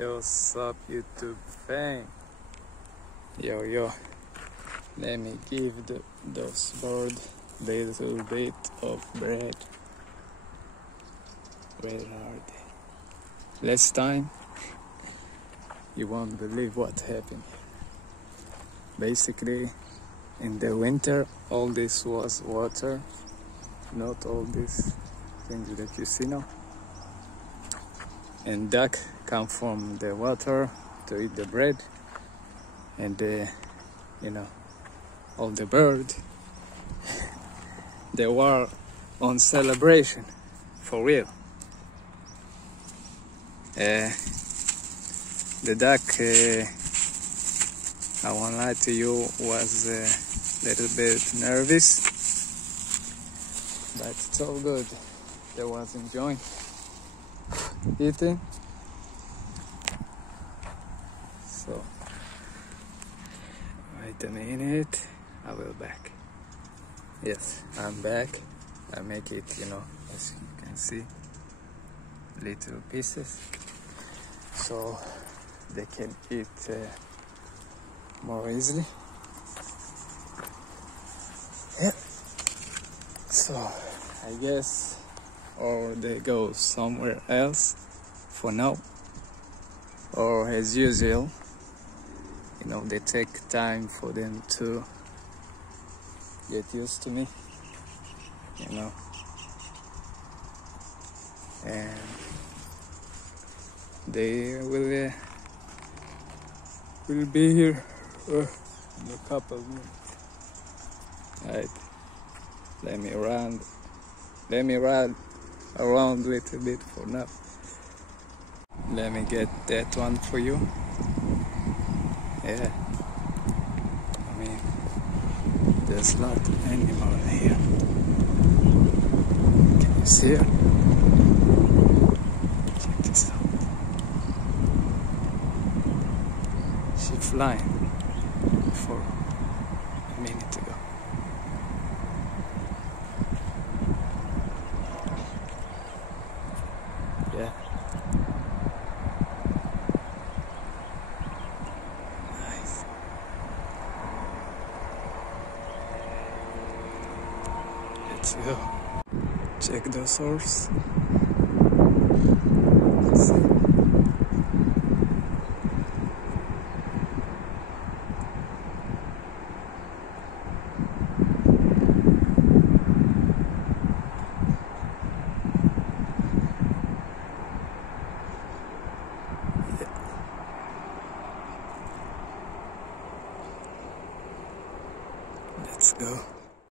Yo, what's up, YouTube fam? Yo, let me give those birds a little bit of bread. Where are they? Last time, you won't believe what happened. Basically, in the winter, all this was water, not all these things that you see now. And duck come from the water to eat the bread, and all the birds, they were on celebration for real. The duck, I won't lie to you, was a little bit nervous, but it's all good. They was enjoying eating. So wait a minute, I will back. Yes, I'm back. I make it, as you can see, little pieces so they can eat more easily. Yeah. So I guess, or they go somewhere else for now, or as usual, they take time for them to get used to me, and they will be here in a couple of minutes. Alright, let me run around a little bit for now. Let me get that one for you. Yeah, I mean, there's a lot of animal here. Can you see it? Check this out. She flying for a minute ago. Yeah. Nice. Let's go. Check the source. Let's see. Let's go.